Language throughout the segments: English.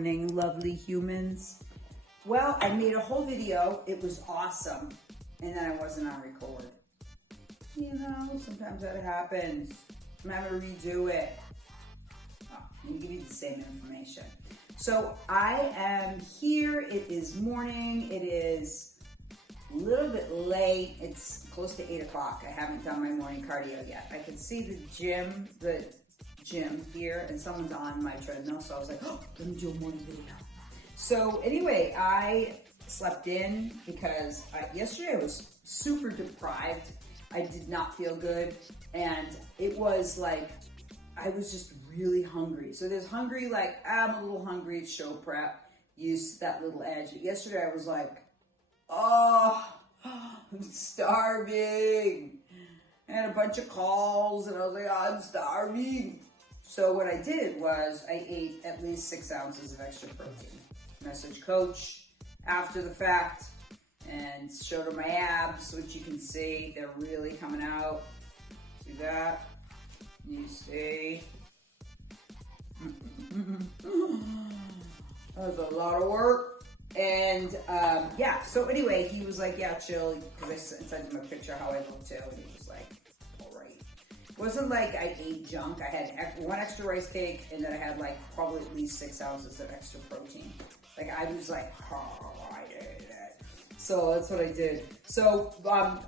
morning, lovely humans. Well, I made a whole video. It was awesome. And then I wasn't on record. You know, sometimes that happens. I'm going to redo it. Oh, let me give you the same information. So I am here. It is morning. It is a little bit late. It's close to 8 o'clock. I haven't done my morning cardio yet. I can see the gym here, and someone's on my treadmill. So I was like, oh, let me do a morning video. So anyway, I slept in because yesterday I was super deprived. I did not feel good, and it was like I was just really hungry. So there's hungry, like I'm a little hungry, it's show prep, use that little edge. But yesterday I was like, oh, I'm starving. I had a bunch of calls and I was like, oh, I'm starving. So what I did was I ate at least 6 ounces of extra protein. Message coach after the fact and showed her my abs, which you can see, they're really coming out. See that? You see? That was a lot of work. And yeah, so anyway, he was like, yeah, chill, because I sent him a picture of how I looked too, and he was like, all right. It wasn't like I ate junk. I had 1 extra rice cake, and then I had like probably at least 6 ounces of extra protein. Like I was like, oh, I did it. So that's what I did. So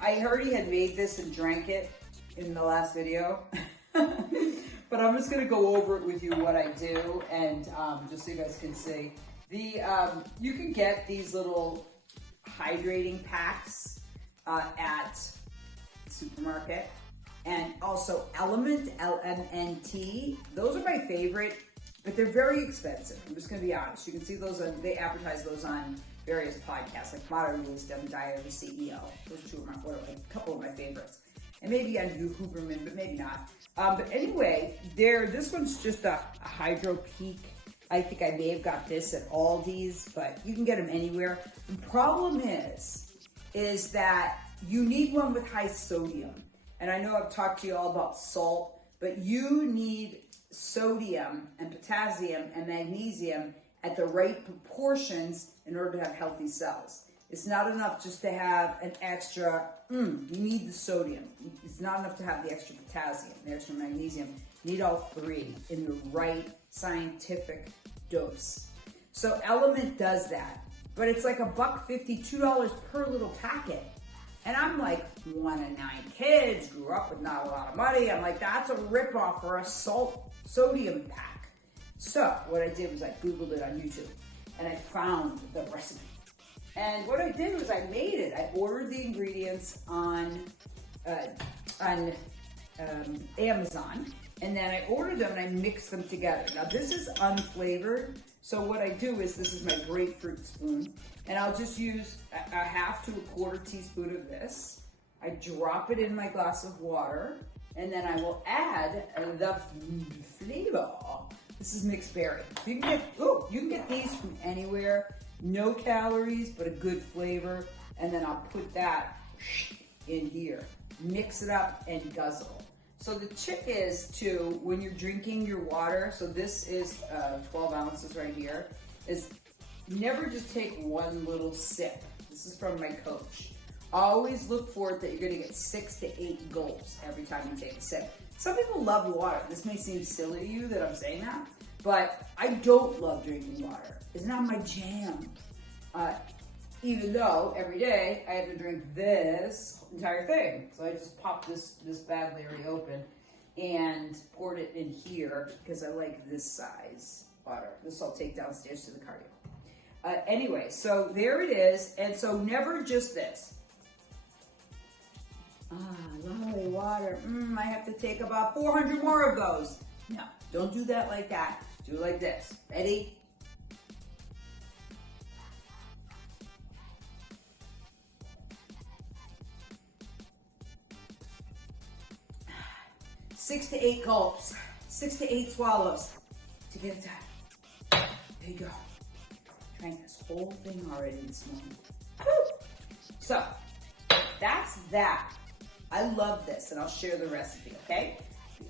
I heard he had made this and drank it in the last video. But I'm just gonna go over it with you, what I do, and just so you guys can see. You can get these little hydrating packs at the supermarket, and also Element, LMNT. Those are my favorite, but they're very expensive. I'm just gonna be honest. You can see those they advertise those on various podcasts like Modern Wisdom, Diet of the CEO. Those two are a couple of my favorites. And maybe on Hugh Huberman, but maybe not. But anyway, this one's just a Hydro Peak. I think I may have got this at Aldi's, but you can get them anywhere. The problem is that you need one with high sodium. And I know I've talked to you all about salt, but you need sodium and potassium and magnesium at the right proportions in order to have healthy cells. It's not enough just to have an extra, you need the sodium. It's not enough to have the extra potassium, the extra magnesium. You need all three in the right scientific dose. So Element does that, but it's like $1.50, $2 per little packet. And I'm like 1 of 9 kids, grew up with not a lot of money. I'm like, that's a ripoff for a sodium pack. So what I did was I Googled it on YouTube and I found the recipe. And what I did was I made it. I ordered the ingredients on Amazon, and then I ordered them and I mixed them together. Now this is unflavored, so what I do is, this is my grapefruit spoon, and I'll just use a half to a quarter teaspoon of this. I drop it in my glass of water, and then I will add the flavor. This is mixed berry. You can get these from anywhere. No calories, but a good flavor. And then I'll put that in here. Mix it up and guzzle. So the trick is to, when you're drinking your water, so this is 12 ounces right here, is never just take one little sip. This is from my coach. Always look for it that you're gonna get 6 to 8 gulps every time you take a sip. Some people love water. This may seem silly to you that I'm saying that, but I don't love drinking water. It's not my jam. Even though every day I have to drink this entire thing. So I just popped this bad Larry open and poured it in here because I like this size water. This I'll take downstairs to the cardio. Anyway, so there it is. And so never just this. Lovely water. I have to take about 400 more of those. No, don't do that like that. Do it like this. Ready? Six to 8 gulps, 6 to 8 swallows to get it done. There you go. Drank this whole thing already this morning. Woo! So that's that. I love this, and I'll share the recipe, okay?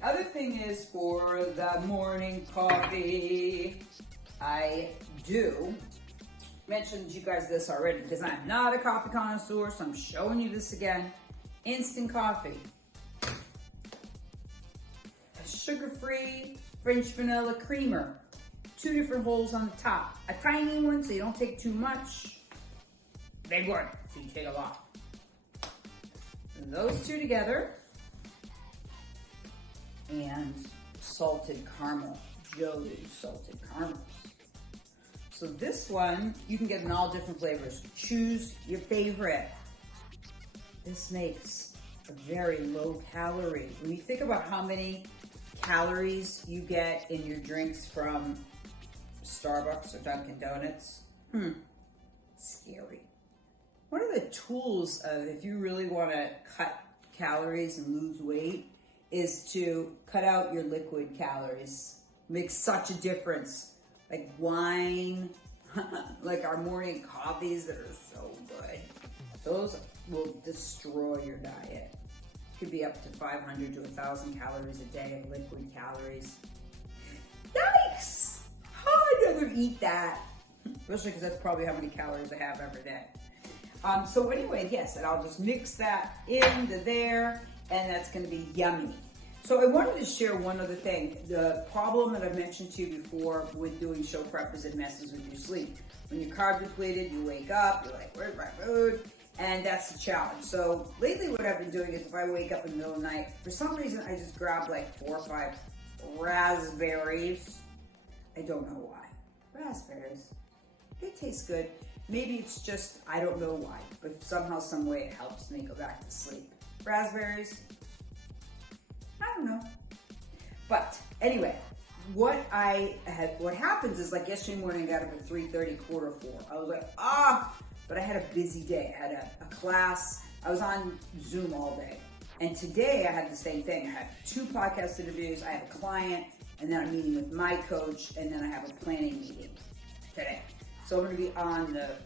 The other thing is, for the morning coffee, I do, mentioned you guys this already because I'm not a coffee connoisseur, so I'm showing you this again. Instant coffee. A sugar-free French vanilla creamer. 2 different holes on the top. A tiny one so you don't take too much. Big one so you take a lot. And those 2 together. And salted caramel. Joe's salted caramels. So this one, you can get in all different flavors. Choose your favorite. This makes a very low calorie. When you think about how many calories you get in your drinks from Starbucks or Dunkin' Donuts, scary. One of the tools of if you really want to cut calories and lose weight is to cut out your liquid calories. Makes such a difference. Like wine, like our morning coffees that are so good. Those will destroy your diet. Could be up to 500 to 1,000 calories a day of liquid calories. Yikes! Oh, I'd rather eat that. Especially because that's probably how many calories I have every day. So anyway, yes, and I'll just mix that into there, and that's going to be yummy. So I wanted to share one other thing. The problem that I've mentioned to you before with doing show prep is it messes with your sleep. When you're carb depleted, you wake up, you're like, where's my food? And that's the challenge. So lately what I've been doing is if I wake up in the middle of the night, for some reason I just grab like 4 or 5 raspberries. I don't know why. Raspberries. They taste good. Maybe it's just, I don't know why, but somehow, some way it helps me go back to sleep. Raspberries. I don't know. But anyway, what happens is like yesterday morning I got up at 3:30, 3:45. I was like, but I had a busy day. I had a class. I was on Zoom all day. And today I had the same thing. I had 2 podcast interviews. I have a client, and then I'm meeting with my coach, and then I have a planning meeting today. So I'm going to be on the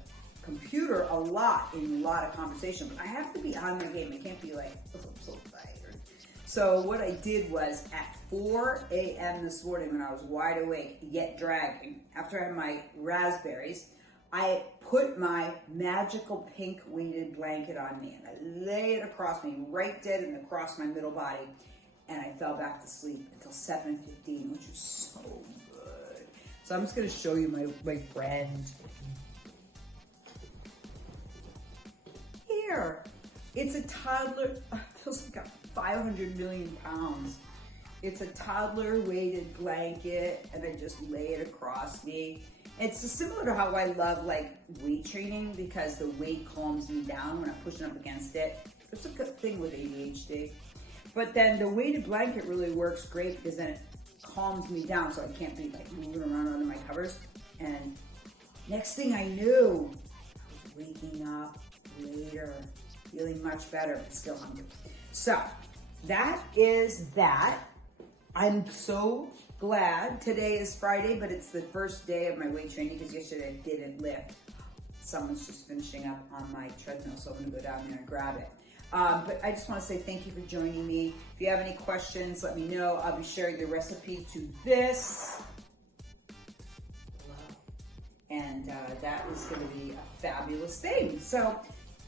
computer a lot in a lot of conversation, but I have to be on my game. I can't be like, oh, I'm so tired. So what I did was at 4 a.m. this morning when I was wide awake, yet dragging, after I had my raspberries, I put my magical pink weighted blanket on me and I lay it across me, right dead and across my middle body, and I fell back to sleep until 7:15, which was so good. So I'm just going to show you my friend. Here, it's a toddler. It feels like got 500 million pounds. It's a toddler weighted blanket, and I just lay it across me. It's similar to how I love like weight training because the weight calms me down when I'm pushing up against it. It's a good thing with ADHD. But then the weighted blanket really works great because then it calms me down so I can't be like moving around under my covers. And next thing I knew, I was waking up later, feeling much better, but still hungry. So that is that. I'm so glad. Today is Friday, but it's the first day of my weight training because yesterday I didn't lift. Someone's just finishing up on my treadmill, so I'm going to go down there and grab it. But I just want to say thank you for joining me. If you have any questions, let me know. I'll be sharing the recipe to this. And that is going to be a fabulous thing. So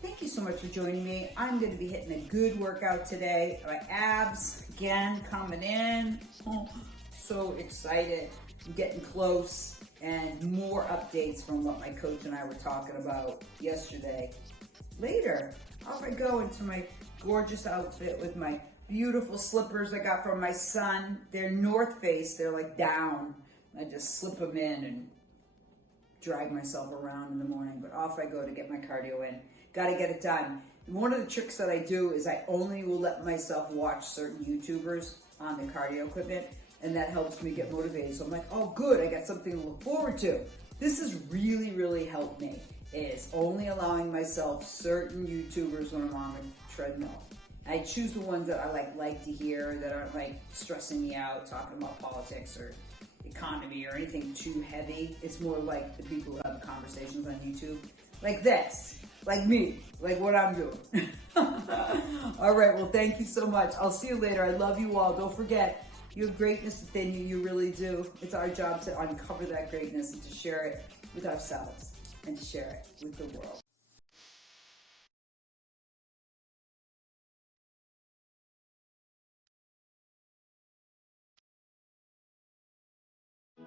thank you so much for joining me. I'm going to be hitting a good workout today. My abs, again, coming in. Oh, so excited. I'm getting close. And more updates from what my coach and I were talking about yesterday. Later, off I go into my gorgeous outfit with my beautiful slippers I got from my son. They're North Face. They're like down. I just slip them in and drag myself around in the morning. But off I go to get my cardio in. Got to get it done. One of the tricks that I do is I only will let myself watch certain YouTubers on the cardio equipment, and that helps me get motivated. So I'm like, oh good, I got something to look forward to. This has really, really helped me, is only allowing myself certain YouTubers when I'm on the treadmill. I choose the ones that I like to hear, that aren't like stressing me out, talking about politics or economy or anything too heavy. It's more like the people who have conversations on YouTube, like this, like me, like what I'm doing. All right, well, thank you so much. I'll see you later. I love you all. Don't forget, you have greatness within you. You really do. It's our job to uncover that greatness and to share it with ourselves and to share it with the world.